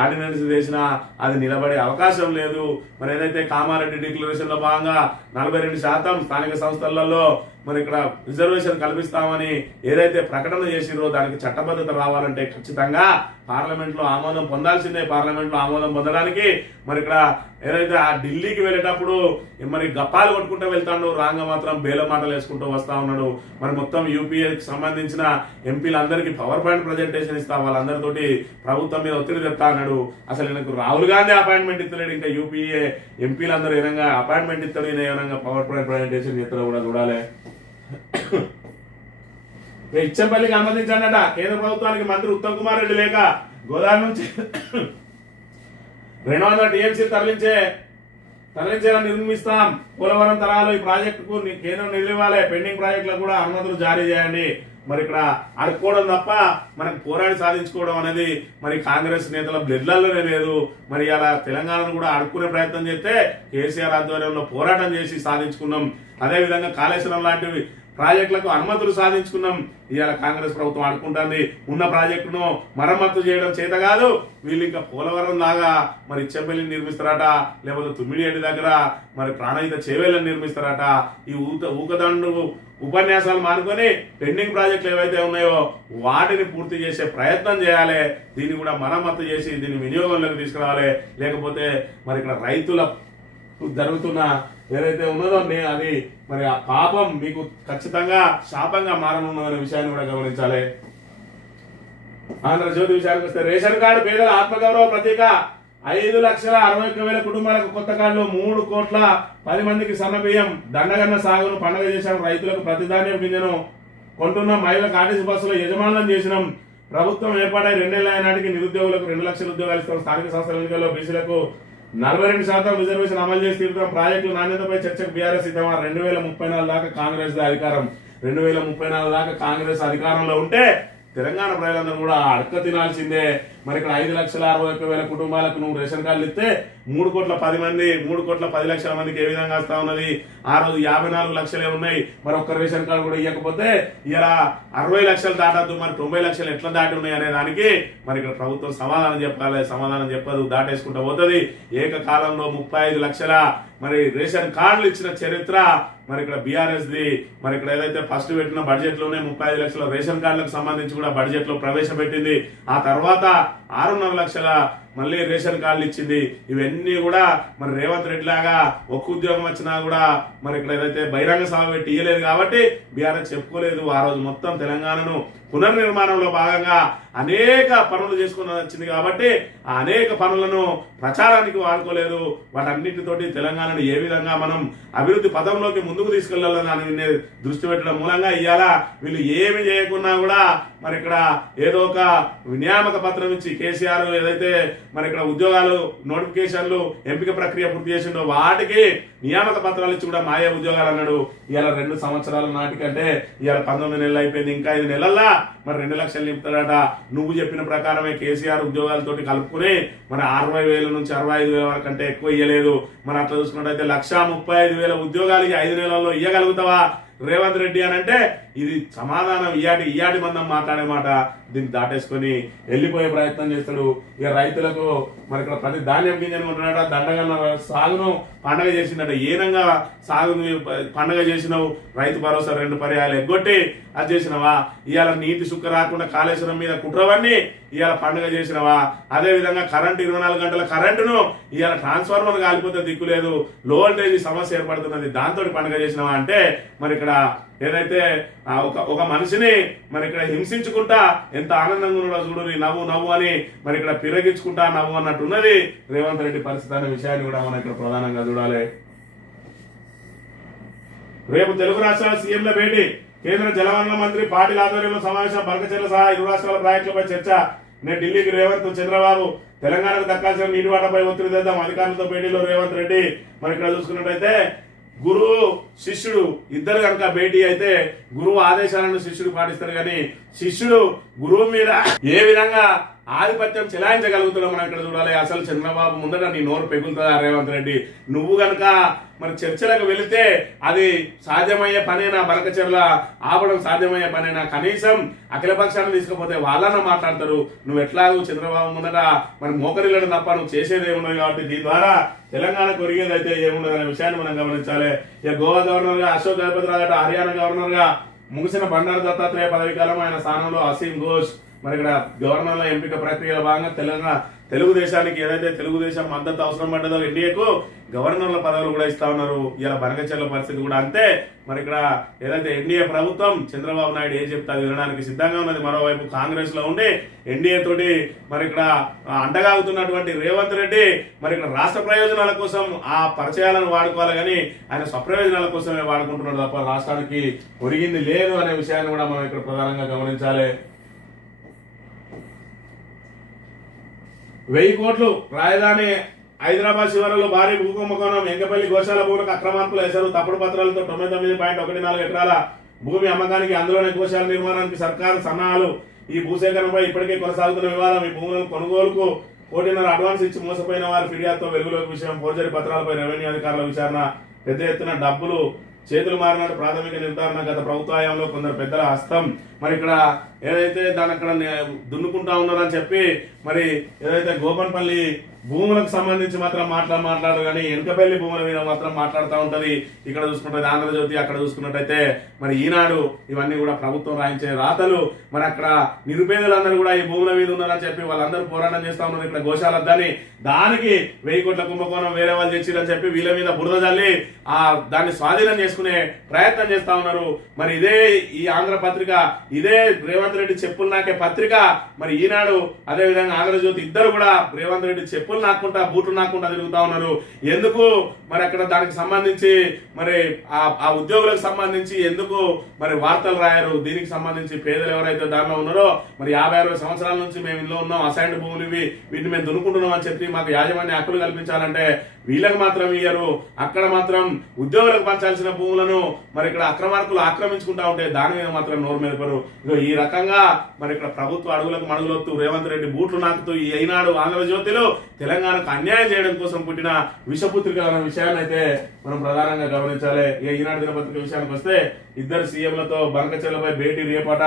ఆర్డినెన్స్ చేసినా అది నిలబడే అవకాశం లేదు. మరి ఏదైతే కామారెడ్డి డిక్లరేషన్ లో భాగంగా 42% స్థానిక సంస్థలలో మరి ఇక్కడ రిజర్వేషన్ కల్పిస్తామని ఏదైతే ప్రకటన చేసిరో దానికి చట్టబద్ధత రావాలంటే ఖచ్చితంగా పార్లమెంట్ లో ఆమోదం పొందాల్సిందే. పార్లమెంట్ లో ఆమోదం పొందడానికి మరి ఇక్కడ ఏదైతే ఆ ఢిల్లీకి వెళ్ళేటప్పుడు మరి గప్పాలు కొట్టుకుంటూ వెళ్తాడు, రాంగ మాత్రం బేల మాటలు వేసుకుంటూ వస్తా ఉన్నాడు. మరి మొత్తం యూపీఏకి సంబంధించిన ఎంపీలందరికీ పవర్ పాయింట్ ప్రజెంటేషన్ ఇస్తా, వాళ్ళందరితోటి ప్రభుత్వం మీద ఒత్తిడి తెస్తా అన్నాడు. అసలు ఈయనకు రాహుల్ గాంధీ అపాయింట్మెంట్ ఇస్తలేడు, ఇంకా యూపీఏ ఎంపీలందరూ ఏనంగా అపాయింట్మెంట్ ఇస్తాడు, ఈయన ఏమైనా పవర్ పాయింట్ ప్రజెంటేషన్ చేస్తాడో కూడా చూడాలి. ఇచ్చంపల్లికి అనుమతించాడట కేంద్ర ప్రభుత్వానికి మంత్రి ఉత్తమ్ కుమార్ రెడ్డి లేక గోదావరి నుంచి 200 టీఎంసీ తరలించేలా నిర్మిస్తాం. పోలవరం తరాలు ఈ ప్రాజెక్టుకు కేంద్రం నిలివాలి. పెండింగ్ ప్రాజెక్టులకు కూడా అనుమతులు జారీ చేయండి. మరి ఇక్కడ అడుక్కోవడం తప్ప మనకు పోరాడి సాధించుకోవడం అనేది మరి కాంగ్రెస్ నేతల బ్లడ్లలోనే లేదు. మరి అలా తెలంగాణను కూడా అడుక్కునే ప్రయత్నం చేస్తే కేసీఆర్ ఆధ్వర్యంలో పోరాటం చేసి సాధించుకున్నాం. అదేవిధంగా కాళేశ్వరం లాంటివి ప్రాజెక్టులకు అనుమతులు సాధించుకున్నాం. ఇవాళ కాంగ్రెస్ ప్రభుత్వం ఆడుకుంటుంది. ఉన్న ప్రాజెక్టును మరమ్మతు చేయడం చేత కాదు, వీళ్ళు ఇంకా పోలవరం లాగా మరి ఇచ్చంపల్లిని నిర్మిస్తారట, లేకపోతే తుమ్మిడిహెడ్డి దగ్గర మరి ప్రాణహిత చేవేళ్ళని నిర్మిస్తారట. ఈ ఊకదండు ఉపన్యాసాలు మానుకొని పెండింగ్ ప్రాజెక్టులు ఏవైతే ఉన్నాయో వాటిని పూర్తి చేసే ప్రయత్నం చేయాలి. దీన్ని కూడా మరమ్మతు చేసి దీన్ని వినియోగంలోకి తీసుకురావాలి. లేకపోతే మరి ఇక్కడ రైతుల జరుగుతున్న ఏదైతే ఉన్నదో అది మరి ఆ పాపం మీకు ఖచ్చితంగా శాపంగా మారనున్నదనే విషయాన్ని కూడా గమనించాలి. ఆంధ్రజ్యోతి విషయానికి వస్తే రేషన్ కార్డు పేదల ఆత్మగౌరవ ప్రతీక. 5,61,000 కుటుంబాలకు కొత్త కార్డులు, 3,10 మందికి సన్న బియ్యం, దండగన్న సాగును పండుగ చేశాం. రైతులకు ప్రతిధాన్యం గింజను కొంటున్నాం. మహిళలకు ఆర్టీసీ బస్సులో యజమానులను చేసినాం. ప్రభుత్వం ఏర్పాటై 2 ఏళ్ల నాటికి నిరుద్యోగులకు 2 లక్షల ఉద్యోగాలు ఇస్తాం. స్థానిక సంస్థల ఎన్నికల్లో బీసీలకు 42% రిజర్వేషన్ అమలు చేసి తీరుతాం. ప్రాజెక్టుల నాణ్యతపై చర్చకు బీఆర్ఎస్ సిద్ధమా. 2034 దాకా కాంగ్రెస్ అధికారం. 2034 దాకా కాంగ్రెస్ అధికారంలో ఉంటే తెలంగాణ ప్రజలందరూ కూడా అడక తినాల్సిందే. మరి ఇక్కడ 5,61,000 కుటుంబాలకు నువ్వు రేషన్ కార్డులు ఇస్తే 3,10 మంది 3,10,00,000 మందికి ఏ విధంగా వస్తా ఉన్నది? ఆ రోజు 54 లక్షలే ఉన్నాయి. మరి ఒక్క రేషన్ కార్డు కూడా ఇవ్వకపోతే ఇలా 60 లక్షలు దాటద్దు, మరి 90 లక్షలు ఎట్లా దాటి ఉన్నాయి అనే దానికి మరి ఇక్కడ ప్రభుత్వం సమాధానం చెప్పాలి. సమాధానం చెప్పదు, దాటేసుకుంటూ పోతుంది. ఏకకాలంలో 35 లక్షల మరి రేషన్ కార్డులు ఇచ్చిన చరిత్ర మరి ఇక్కడ బీఆర్ఎస్ ది. మరి ఇక్కడ ఏదైతే ఫస్ట్ పెట్టిన బడ్జెట్ లోనే 35 లక్షల రేషన్ కార్డులకు సంబంధించి కూడా బడ్జెట్ లో ప్రవేశపెట్టింది. ఆ తర్వాత 6.5 లక్షల మళ్ళీ రేషన్ కార్డులు ఇచ్చింది. ఇవన్నీ కూడా మరి రేవంత్ రెడ్డి లాగా ఒక్క ఉద్యోగం వచ్చినా కూడా మరి ఇక్కడ ఏదైతే బహిరంగ సభ పెట్టి ఇయ్యలేదు కాబట్టి బీఆర్ఎస్ చెప్పుకోలేదు. ఆ రోజు మొత్తం తెలంగాణను పునర్నిర్మాణంలో భాగంగా అనేక పనులు చేసుకుని వచ్చింది కాబట్టి ఆ అనేక పనులను ప్రచారానికి వాడుకోలేదు. వాటన్నిటితోటి తెలంగాణను ఏ విధంగా మనం అభివృద్ధి పదంలోకి ముందుకు తీసుకెళ్లాలని దృష్టి పెట్టడం మూలంగా ఇవాళ వీళ్ళు ఏమి చేయకున్నా కూడా మరి ఇక్కడ ఏదో ఒక నియామక పత్రం ఇచ్చి కేసీఆర్ ఏదైతే మరి ఇక్కడ ఉద్యోగాలు నోటిఫికేషన్లు ఎంపిక ప్రక్రియ పూర్తి చేసిండో వాటికి నియామక పత్రాలు ఇచ్చి కూడా మాయా ఉద్యోగాలు అన్నాడు. ఇవాళ 2 సంవత్సరాల నాటికంటే ఇవాళ 19 నెలలు అయిపోయింది. ఇంకా 5 నెలల్లో మరి 2 లక్షలు నింపుతాడట. నువ్వు చెప్పిన ప్రకారమే కేసీఆర్ ఉద్యోగాలతోటి కలుపుకుని మరి 60,000 నుంచి 65,000 వరకు అంటే ఎక్కువ ఇయ్యలేదు. మరి అట్లా చూసుకున్నట్టయితే 1,35,000 ఉద్యోగాలకి 5 నెలల్లో ఇయ్యగలుగుతావా రేవంత్ రెడ్డి అని అంటే ఇది సమాధానం ఇయాటి మందం మాట్లాడే మాట. దీన్ని దాటేసుకొని వెళ్ళిపోయే ప్రయత్నం చేస్తాడు. ఇక రైతులకు మరి ఇక్కడ ప్రతి ధాన్యం గింజను ఉంటున్నాడ. దండగన్న సాగును పండగ చేసిందట. ఏనంగా సాగును పండగ చేసినావు? రైతు భరోసా 2 పర్యాలు ఎగ్గొట్టి అది చేసినవా? ఇవాళ నీటి సుక్క రాకుండా కాళేశ్వరం మీద కుట్రవన్నీ ఇవాళ పండుగ చేసినవా? అదే విధంగా కరెంటు 24 గంటల కరెంటును ఇవాళ ట్రాన్స్ఫార్మర్ కాలిపోతే దిక్కు లేదు, లో వోల్టేజ్ సమస్య ఏర్పడుతున్నది, దాంతో పండుగ చేసినవా అంటే మరి ఇక్కడ ఏదైతే ఒక మనిషిని మరి ఇక్కడ హింసించుకుంటా ఎంత ఆనందంగా ఉన్నాడో చూడు, నవ్వు అని మరి ఇక్కడ పిరగించుకుంటా నవ్వు అన్నట్టున్నది రేవంత్ రెడ్డి పరిస్థితి అనే విషయాన్ని కూడా మనం ఇక్కడ ప్రధానంగా చూడాలి. రేపు తెలుగు రాష్ట్రాల సీఎంల భేటీ. కేంద్ర జలవనరుల మంత్రి పాటిల్ ఆధ్వర్యంలో సమావేశం. బనకచెర్ల సహా 2 రాష్ట్రాల ప్రాజెక్టులపై చర్చ. నేడు ఢిల్లీకి రేవంత్, చంద్రబాబు. తెలంగాణకు దక్కాల్సిన నీటి వాటాపై ఒత్తిడి తెద్దాం. అధికారులతో భేటీలో రేవంత్ రెడ్డి. మరి ఇక్కడ చూసుకున్నట్టయితే గురువు శిష్యుడు ఇద్దరు కనుక భేటీ అయితే గురువు ఆదేశాలను శిష్యుడు పాటిస్తారు, కానీ శిష్యుడు గురువు మీద ఏ విధంగా ఆధిపత్యం చెలాయించగలుగుతున్నాం మనం ఇక్కడ చూడాలి. అసలు చంద్రబాబు ముందట నీ నోరు పెగులుతుందా రేవంత్ రెడ్డి? నువ్వు గనక మరి చర్చలకు వెళితే అది సాధ్యమయ్యే పనేనా? బనకచెర్ల ఆపడం సాధ్యమయ్యే పనేనా? కనీసం అఖిల పక్షాన్ని తీసుకపోతే వాళ్ళన్న మాట్లాడతారు. నువ్వు ఎట్లాగూ చంద్రబాబు ముందట మరి మోకరిల్లడం తప్ప నువ్వు చేసేది ఏమున్నది. కాబట్టి దీని ద్వారా తెలంగాణకు ఒరిగేదైతే ఏమున్నది అనే విషయాన్ని మనం గమనించాలి. ఇక గోవా గవర్నర్ గా అశోక్ గజపతి రాజు, హర్యానా గవర్నర్ గా ముగిసిన బండారు దత్తాత్రేయ పదవి కాలం. ఆయన స్థానంలో అసీం ఘోష్. మరి ఇక్కడ గవర్నర్ల ఎంపిక ప్రక్రియలో భాగంగా తెలుగుదేశానికి ఏదైతే తెలుగుదేశం మద్దతు అవసరం పడ్డదో ఎన్డీఏకు గవర్నర్ల పదవులు కూడా ఇస్తా ఉన్నారు. ఇలా బనకచెర్ల పరిస్థితి కూడా అంతే. మరి ఇక్కడ ఏదైతే ఎన్డీఏ ప్రభుత్వం చంద్రబాబు నాయుడు ఏం చెప్తే అది వినడానికి సిద్ధంగా ఉన్నది. మరోవైపు కాంగ్రెస్ లో ఉండి ఎన్డీఏ తోటి మరి ఇక్కడ అండగాగుతున్నటువంటి రేవంత్ రెడ్డి మరి ఇక్కడ రాష్ట్ర ప్రయోజనాల కోసం ఆ పరిచయాలను వాడుకోవాలి, కానీ ఆయన స్వప్రయోజనాల కోసమే వాడుకుంటున్నాడు తప్ప రాష్ట్రానికి ఒరిగింది లేదు అనే విషయాన్ని కూడా మనం ఇక్కడ ప్రధానంగా గమనించాలి. 1000 కోట్లు రాజధాని హైదరాబాద్ శివారులో భారీ భూకుంభకోణం. ఎంగపల్లి గోశాల భూములకు అక్రమార్కుల ఎసరు. తప్పుడు పత్రాలతో 99.14 ఎకరాల భూమి అమ్మకానికి అందులోనే గోశాల నిర్మాణానికి సర్కారు సన్నాహాలు. ఈ భూసేకరణపై ఇప్పటికే కొనసాగుతున్న వివాదం. ఈ భూములను కొనుగోలుకు 1.5 అడ్వాన్స్ ఇచ్చి మోసపోయిన వారి ఫిర్యాదుతో వెలుగులోకి విషయం. ఫోర్జరీ పత్రాలపై రెవెన్యూ అధికారుల విచారణ. పెద్ద ఎత్తున డబ్బులు చేతులు మారినట్టు ప్రాథమిక నిర్ధారణ. గత ప్రభుత్వ హయాంలో కొందరు పెద్దల హస్తం. మరి ఇక్కడ ఏదైతే దాని అక్కడ దున్నుకుంటా ఉన్నారని చెప్పి మరి ఏదైతే గోపన్పల్లి భూములకు సంబంధించి మాత్రం మాట్లాడరు కానీ వెనుకపల్లి భూముల మీద మాత్రం మాట్లాడుతూ ఉంటది. ఇక్కడ చూసుకున్నట్టు ఆంధ్రజ్యోతి, అక్కడ చూసుకున్నట్టయితే మరి ఈనాడు, ఇవన్నీ కూడా ప్రభుత్వం రాయించే రాతలు. మరి అక్కడ నిరుపేదలందరూ కూడా ఈ భూముల మీద ఉన్నారని చెప్పి వాళ్ళందరూ పోరాటం చేస్తా ఉన్నారు. ఇక్కడ గోశాల దానికి 1000 కోట్ల కుంభకోణం వేరే వాళ్ళు తెచ్చిరని చెప్పి వీళ్ళ మీద బురద జల్లి దాన్ని స్వాధీనం చేసుకునే ప్రయత్నం చేస్తా ఉన్నారు. మరి ఇదే ఈ ఆంధ్ర పత్రిక, ఇదే రేవంత్ రెడ్డి చెప్పులు నాకే పత్రిక, మరి ఈనాడు అదే విధంగా ఆంధ్రజ్యోతి ఇద్దరు కూడా రేవంత్ రెడ్డి చెప్పులు నాకుంటా బూట్లు నాకుంటా తిరుగుతా ఉన్నారు. ఎందుకు మరి అక్కడ దానికి సంబంధించి మరి ఆ ఉద్యోగులకు సంబంధించి ఎందుకు మరి వార్తలు రాయరు? దీనికి సంబంధించి పేదలు ఎవరైతే దానిలో ఉన్నారో మరి 50-60 సంవత్సరాల నుంచి మేము ఇందులో ఉన్నాం, అసైన్డ్ భూములు ఇవి, వీటిని మేము దున్నుకుంటున్నాం అని చెప్పి మాకు యాజమాన్య హక్కులు కల్పించాలంటే వీళ్ళకి మాత్రం ఇయ్యరు. అక్కడ మాత్రం ఉద్యోగులకు పంచాల్సిన భూములను మరి ఇక్కడ అక్రమార్కులు ఆక్రమించుకుంటా ఉంటే దాని మీద మాత్రం నోరు మెదపరు. ఈ రకంగా మరి ఇక్కడ ప్రభుత్వ అడుగులకు మడుగులొత్తు రేవంత్ రెడ్డి బూట్లు నాకుతూ ఈ ఈనాడు ఆంధ్రజ్యోతిలో తెలంగాణకు అన్యాయం చేయడం కోసం పుట్టిన విషపుత్రిక అనే విషయాన్ని అయితే మనం ప్రధానంగా గమనించాలి. ఈనాడు దినపత్రిక విషయానికి వస్తే ఇద్దరు సీఎంలతో బంకచెల్లపై భేటీ రేపట.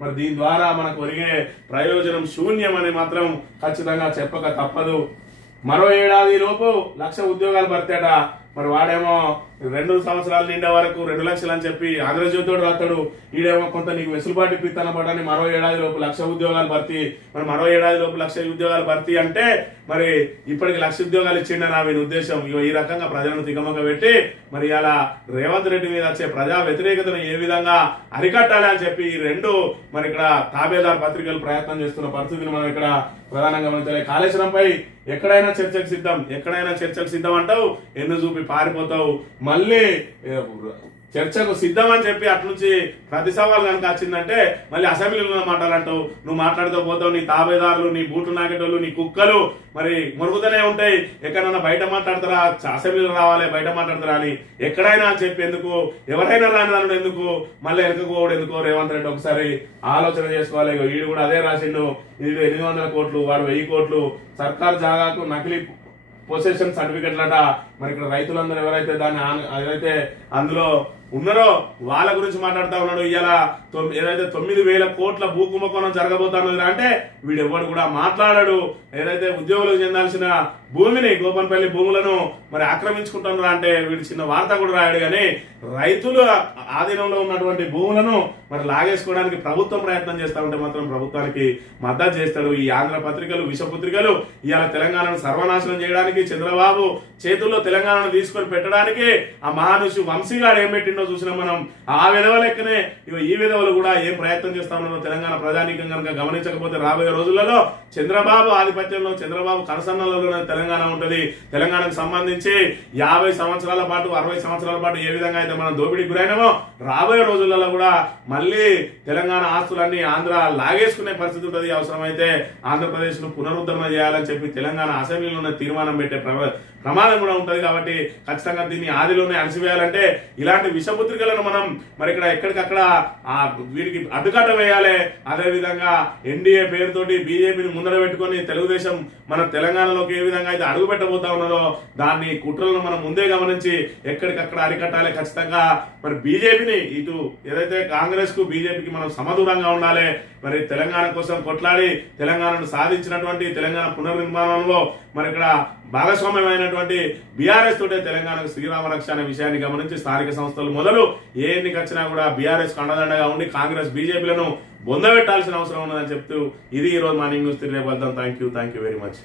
మరి దీని ద్వారా మనకు ఒరిగే ప్రయోజనం శూన్యం అని మాత్రం ఖచ్చితంగా చెప్పక తప్పదు. మరో ఏడాది లోపు 1,00,000 ఉద్యోగాలు భర్తీట. మరి వాడేమో 2 సంవత్సరాలు నిండే వరకు 2 లక్షలు అని చెప్పి ఆంధ్రజ్యోతితో రాస్తాడు. ఈడేమో కొంత నీకు వెసులుబాటు పిత్తనపడని మరో ఏడాది లోపు 1,00,000 ఉద్యోగాలు భర్తీ. మరి మరో ఏడాది లోపు 1,00,000 ఉద్యోగాలు భర్తీ అంటే మరి ఇప్పటికి 1,00,000 ఉద్యోగాలు ఇచ్చిండని వీని ఉద్దేశం. ఈ రకంగా ప్రజలను తికమక పెట్టి మరి అలా రేవంత్ రెడ్డి మీద వచ్చే ప్రజా వ్యతిరేకతను ఏ విధంగా అరికట్టాలి అని చెప్పి ఈ 2 మరి ఇక్కడ తాబేదార్ పత్రికలు ప్రయత్నం చేస్తున్న పరిస్థితిని మనం ఇక్కడ ప్రధానంగా గమనించాలి. కాళేశ్వరంపై ఎక్కడైనా చర్చకు సిద్ధం అంటావు, ఎన్ను చూపి పారిపోతావు. మళ్ళీ చర్చకు సిద్ధం అని చెప్పి అటు నుంచి ప్రతి సవాల్ కనుక వచ్చిందంటే మళ్ళీ అసెంబ్లీలో మాట్లాడంటావు. నువ్వు మాట్లాడుతూ పోతావు. నీ తాబేదారులు, నీ బూట్లు నాకేటోళ్ళు, నీ కుక్కలు మరి మురుగుతూనే ఉంటాయి. ఎక్కడన్నా బయట మాట్లాడతారా, అసెంబ్లీలో రావాలి, బయట మాట్లాడతారా అని ఎక్కడైనా చెప్పి ఎందుకు, ఎవరైనా రాని ఎందుకు, మళ్ళీ వెనుకపోవడం ఎందుకు? రేవంత్ రెడ్డి ఒకసారి ఆలోచన చేసుకోవాలి. వీడు కూడా అదే రాసిండు. ఇది 800 కోట్లు, వాడు 1000 కోట్లు. సర్కార్ జాగాకు నకిలీ పొసెషన్ సర్టిఫికెట్లట. మరి ఇక్కడ రైతులందరూ ఎవరైతే దాన్ని ఏదైతే అందులో ఉన్నారో వాళ్ళ గురించి మాట్లాడుతా ఉన్నాడు. ఇవాళ ఏదైతే 9,000 కోట్ల భూ కుంభకోణం జరగబోతున్నది అంటే వీడెవ్వడు కూడా మాట్లాడాడు. ఏదైతే ఉద్యోగులకు చెందాల్సిన భూమిని, గోపన్పల్లి భూములను మరి ఆక్రమించుకుంటున్నారా అంటే వీడు చిన్న వార్త కూడా రాయాడు. కానీ రైతుల ఆధీనంలో ఉన్నటువంటి భూములను మరి లాగేసుకోవడానికి ప్రభుత్వం ప్రయత్నం చేస్తా ఉంటే మాత్రం ప్రభుత్వానికి మద్దతు చేస్తాడు. ఈ ఆంధ్ర పత్రికలు, విషపత్రికలు ఇవాళ తెలంగాణను సర్వనాశనం చేయడానికి, చంద్రబాబు చేతుల్లో తెలంగాణను తీసుకొని పెట్టడానికి ఆ మహానుషి వంశీగాడు ఏం పెట్టిండో చూసినాం మనం. ఆ విధవ లెక్కనే ఈ విధవలు కూడా ఏం ప్రయత్నం చేస్తా ఉన్నారో తెలంగాణ ప్రజానీకం కనుక గమనించకపోతే రాబోయే రోజులలో చంద్రబాబు ఆధిపత్యంలో, చంద్రబాబు కనసన్నలో తెలంగాణ ఉంటది. తెలంగాణకు సంబంధించి 50 సంవత్సరాల పాటు, 60 సంవత్సరాల పాటు ఏ విధంగా అయితే మనం దోపిడీకి గురైనామో రాబోయే రోజులలో కూడా మళ్ళీ తెలంగాణ ఆస్తులన్నీ ఆంధ్ర లాగేసుకునే పరిస్థితి ఉంటుంది. అవసరమైతే ఆంధ్రప్రదేశ్ ను పునరుద్ధరణ చేయాలని చెప్పి తెలంగాణ అసెంబ్లీలోనే తీర్మానం పెట్టే ప్రమాదం కూడా ఉంటది. కాబట్టి ఖచ్చితంగా దీన్ని ఆదిలోనే అణిసివేయాలంటే ఇలాంటి విషపుత్రికలను మనం మరి ఇక్కడ ఎక్కడికక్కడ వీరికి అడ్డుకట్ట వేయాలి. అదే విధంగా ఎన్డీఏ పేరుతోటి బీజేపీని ముందర పెట్టుకొని తెలుగుదేశం మన తెలంగాణలోకి ఏ విధంగా అయితే అడుగు పెట్టబోతా ఉన్నదో దాన్ని కుట్రలను మనం ముందే గమనించి ఎక్కడికక్కడ అరికట్టాలి. ఖచ్చితంగా మరి బీజేపీని ఇటు ఏదైతే కాంగ్రెస్ కు బీజేపీకి మనం సమదూరంగా ఉండాలి. మరి తెలంగాణ కోసం కొట్లాడి తెలంగాణను సాధించినటువంటి తెలంగాణ పునర్నిర్మాణంలో మరి ఇక్కడ భాగస్వామ్యమైనటువంటి బీఆర్ఎస్ తోటే తెలంగాణకు శ్రీరామ రక్ష అనే విషయాన్ని గమనించి స్థానిక సంస్థలు మొదలు ఏ ఎన్నిక వచ్చినా కూడా బీఆర్ఎస్ కండదండగా ఉండి కాంగ్రెస్ బీజేపీలను బొందబెట్టాల్సిన అవసరం ఉన్నదని చెప్తూ ఇది ఈ రోజు మార్నింగ్ న్యూస్. తిరిగి వెళ్తాం. Thank you very much.